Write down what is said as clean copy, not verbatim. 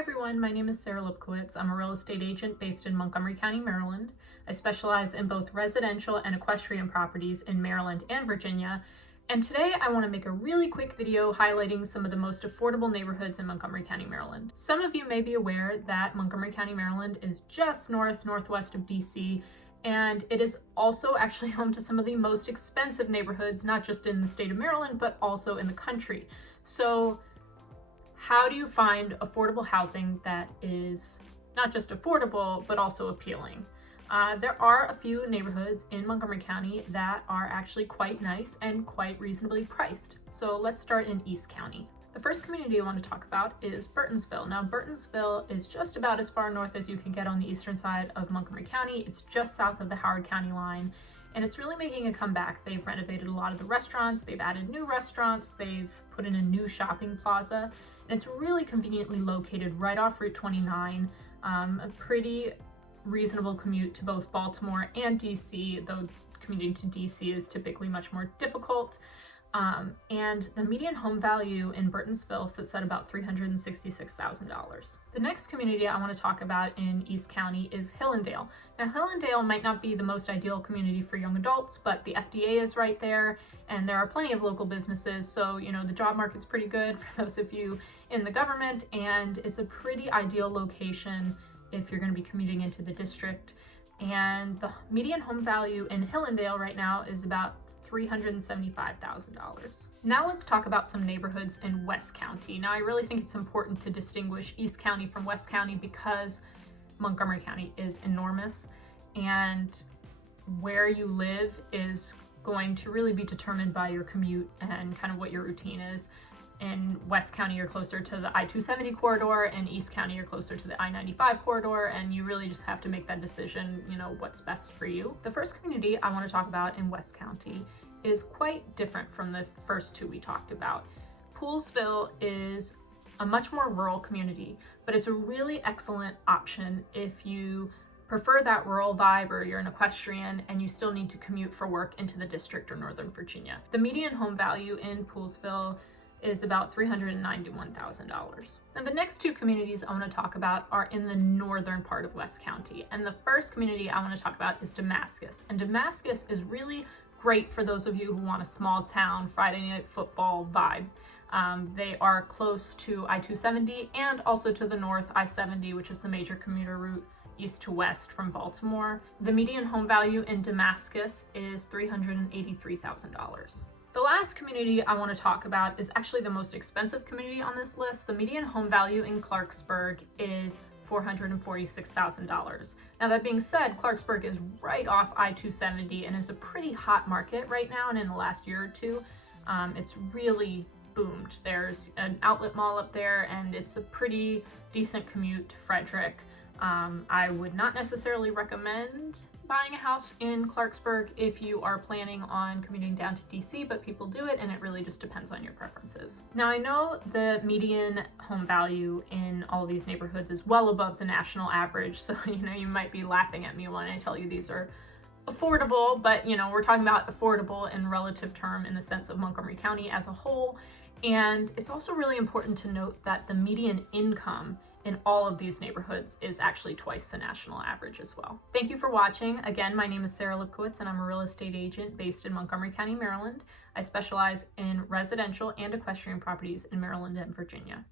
everyone, my name is Sarah Lipkowitz. I'm a real estate agent based in Montgomery County, Maryland. I specialize in both residential and equestrian properties in Maryland and Virginia. And today I want to make a really quick video highlighting some of the most affordable neighborhoods in Montgomery County, Maryland. Some of you may be aware that Montgomery County, Maryland is just northwest of DC, and it is also actually home to some of the most expensive neighborhoods, not just in the state of Maryland, but also in the country. So how do you find affordable housing that is not just affordable, but also appealing? There are a few neighborhoods in Montgomery County that are actually quite nice and quite reasonably priced. So let's start in East County. The first community I want to talk about is Burtonsville. Now, Burtonsville is just about as far north as you can get on the eastern side of Montgomery County. It's just south of the Howard County line, and it's really making a comeback. They've renovated a lot of the restaurants, they've added new restaurants, they've put in a new shopping plaza, and it's really conveniently located right off Route 29, a pretty reasonable commute to both Baltimore and DC, though commuting to DC is typically much more difficult. And the median home value in Burtonsville sits at about $366,000. The next community I want to talk about in East County is Hillandale. Now, Hillandale might not be the most ideal community for young adults, but the FDA is right there, and there are plenty of local businesses, so the job market's pretty good for those of you in the government, and it's a pretty ideal location if you're going to be commuting into the district. And the median home value in Hillandale right now is about $375,000. Now let's talk about some neighborhoods in West County. Now, I really think it's important to distinguish East County from West County because Montgomery County is enormous, and where you live is going to really be determined by your commute and kind of what your routine is. In West County, you're closer to the I-270 corridor, and East County, you're closer to the I-95 corridor, and you really just have to make that decision, what's best for you. The first community I want to talk about in West County is quite different from the first two we talked about. Poolsville is a much more rural community, but it's a really excellent option if you prefer that rural vibe or you're an equestrian and you still need to commute for work into the district or Northern Virginia. The median home value in Poolsville is about $391,000. And the next two communities I want to talk about are in the northern part of West County. And the first community I want to talk about is Damascus. And Damascus is really great for those of you who want a small town Friday night football vibe. They are close to I-270 and also to the north I-70, which is the major commuter route east to west from Baltimore. The median home value in Damascus is $383,000. The last community I want to talk about is actually the most expensive community on this list. The median home value in Clarksburg is $446,000. Now, that being said, Clarksburg is right off I-270 and is a pretty hot market right now, and in the last year or two, it's really boomed. There's an outlet mall up there, and it's a pretty decent commute to Frederick. I would not necessarily recommend buying a house in Clarksburg if you are planning on commuting down to DC, but people do it, and it really just depends on your preferences. Now, I know the median home value in all these neighborhoods is well above the national average, so you might be laughing at me when I tell you these are affordable, but we're talking about affordable in relative term in the sense of Montgomery County as a whole. And it's also really important to note that the median income in all of these neighborhoods is actually twice the national average as well. Thank you for watching. Again, my name is Sarah Lipkowitz, and I'm a real estate agent based in Montgomery County, Maryland. I specialize in residential and equestrian properties in Maryland and Virginia.